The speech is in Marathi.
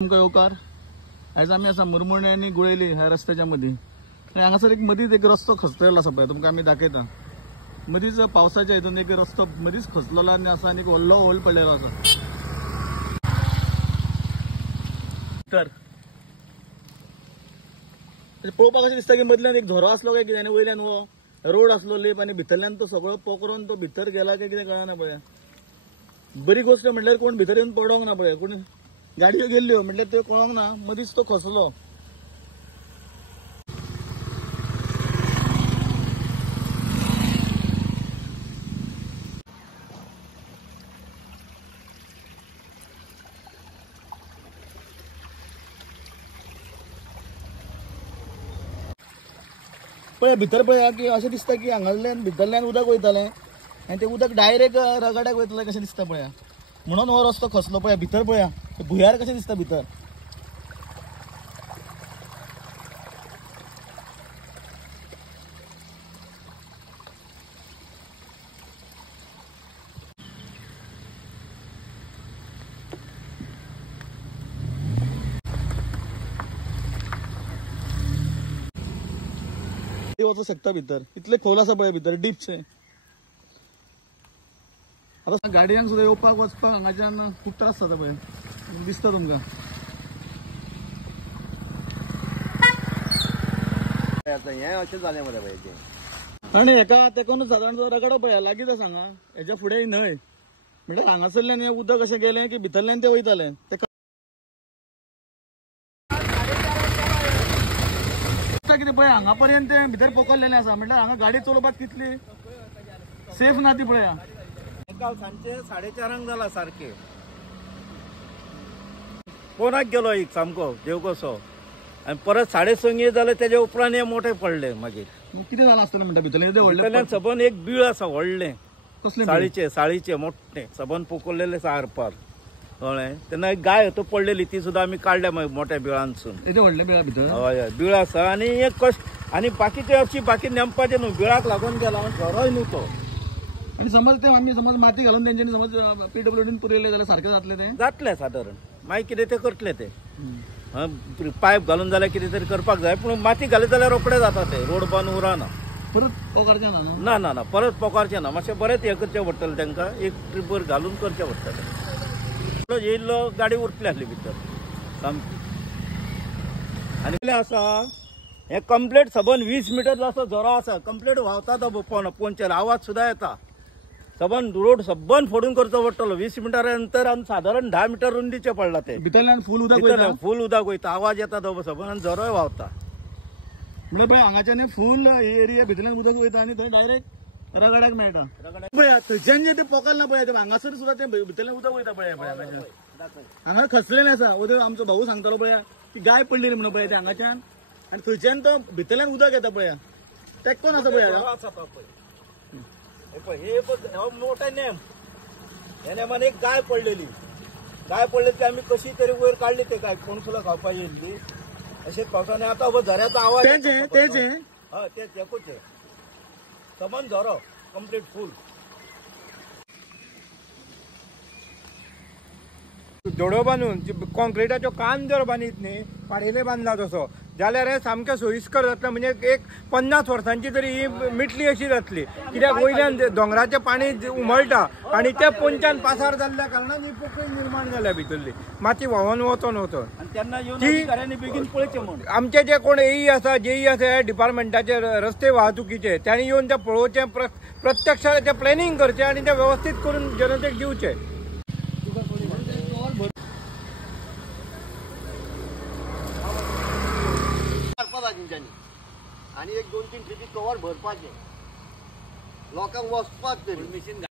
येवकार आज आम्ही असा मुरमुणे आणि गुळेली ह्या रस्त्याच्या मध्ये हांगासर एक मदींच एक रस्तो खचलेलो आसा पळय तुमकां आमी दाखयता। मदींच पावसाच्या हितून एक रस्तो मदींच खचलेलो आनी आसा आनी व्हडलो होल पडलेलो आसा। तर पळोवपाक अशें दिसता की मदल्यान एक झरो आसलो काय कितें आनी वयल्यान वो रोड आसलो लेप आनी भितरल्यान तो सगळो पोकरून तो भितर गेला काय कितें कळना पळय। बरी गोष्ट म्हटल्यार कोण भितर येवन पडोंक ना पळय, कोण गाडयो गेल्ल्यो म्हटल्यार त्यो कळोंक ना, मदींच तो खसलो। पळय भितर पळय की अशें दिसता की हांगाल्यान भितरल्यान उदक वयतालें आनी तें उदक डायरेक्ट रगड्याक वयतलें कशें दिसता पळय, म्हणून हो रस्तो खसलो पळय। भितर पळया भुयार कशें दिसता भितर। वचूंक शकता भितर, इतले खोल आसा पळय भितर, डीपशे। आता गाडयांक सुद्दां येवपाक वचपाक हांगाच्यान खूब त्रास जाता पळय, दिसता तुमकां। हें अशें जालें मरे पळय तें, आनी हेका तेकोनूच सादारण तो रगडो पळय लागींच आसा हांगा, हेच्या फुडें न्हंय म्हटल्यार हांगासरल्यान हें उदक अशें गेलें की भितरल्यान तें वयतालें। कितें पळय हांगा पर्यंत तें भितर पोकल्लेलें आसा, म्हटल्यार हांगा गाडी चलोवपाक कितली सेफ ना ती पळया। काल सांजचे 4:30 जाला सारखे, कोणाक गेलो एक सामको देव कसो, आनी परत 6:30 जाले तेज्या उपरांत हे मोठे पडले। मागीर कितें जालां आसतना म्हणटा भितरल्यान व्हडले सबन एक बीळ आसा व्हडलें, कसलें साळीचे मोठे सबन पोकोल्लेले आसा आरपार कळ्ळें। तेन्ना एक गाय तो पडलेली, ती सुद्दां आमी काडल्या मागीर मोठ्या बिळांतसून। येते व्हडले बिळा भितर हय बीळ आसा आनी एक कश्ट आनी बाकीचे अशी बाकी नेमपाचे न्हू, बिळाक लागून गेला झरोय न्हू तो। आणि समज ते आम्ही समज माती घालून तेंच्यांनी समज पीडब्ल्यूडीन पुरयले जाल्यार सारकें जातलें तें जातलें सादारण। मागीर कितें ते करतले ते पायप घालून जाल्यार कितें तरी करपाक जाय, पूण माती घालीत जाल्यार रोखडें जाता ते, रोड बंद उरना। परत पोकारचें ना न्हू? ना ना ना परत पोकारचें ना, मातशें बरेंच हें करचें पडटलें तांकां, एक ट्रिपर घालून करचें पडटलें। येयल्लो गाडी उरतली आसली भितर सामकी। आनी आसा हें कंप्लीट सबन 20 मीटर असो झरो आसा, कंप्लीट व्हांवता तो पोंचेर, आवाज सुद्दां येता। सबन रोड सबन फोडून करचो पडटलो। 20 मिटरा नंतर आनी सादारण 10 मीटर रुंदीचें पडला ते, भितरल्यान फूल उदक वयता, फूल उदक वयता, आवाज येता तो सबन आनी झरोय व्हांवता। म्हळ्यार पळय हांगाच्यान फूल एरिया भितरल्यान उदक वयता आनी थंय डायरेक्ट रगड्याक मेळटा। पळय थंयच्यान जे ते पोकल ना पळय हांगासर सुद्दां ते भितरल्यान उदक वयता पळय हांगा खसलेलें आसा। वो आमचो भाऊ सांगतालो पळय की गाय पडलेली म्हणून पळय ते हांगाच्यान, आनी थंयच्यान तो भितरल्यान उदक येता पळय, तेक्कोन आसा पळय। हे मोठे नेम, ह्या नेमान एक गाय पडलेली की आम्ही कशी तरी वयर काढली ते गाय, कोण सुद्धा खावपाक येयल्ली अशें पावसाने। आता झऱ्याचा आवाज तेच सबन झरो कंप्लीट फूल। दोडो बांदून कॉन्क्रिटाच्यो कान जर बांदीत न्ही, पाडेले बांदला तसो जाल्यार हे सामकें सोयीस्कर जातलें। म्हणजे एक 50 वर्सांची तरी ही मिटली अशी जातली, कित्याक वयल्यान दोंगराचें पाणी उमळटा आनी त्या पोंच्यान पासार जाल्ल्या कारणान ही पोकळी निर्माण जाल्या भितरली, माती व्हांवून वचून त्यांना येवन बेगीन पळयचें म्हणून आमचे जे कोण जेई आसा ह्या डिपार्टमेंटाचे रस्ते वाहतुकीचे, त्यांनी येवन ते पळोवचें, प्रत्यक्ष ते प्लॅनिंग करचें आनी ते व्यवस्थीत करून जनतेक दिवचें। आणि एक 2-3 ट्रिपी कवर भरपाचे, लोकांक वचपाक तरी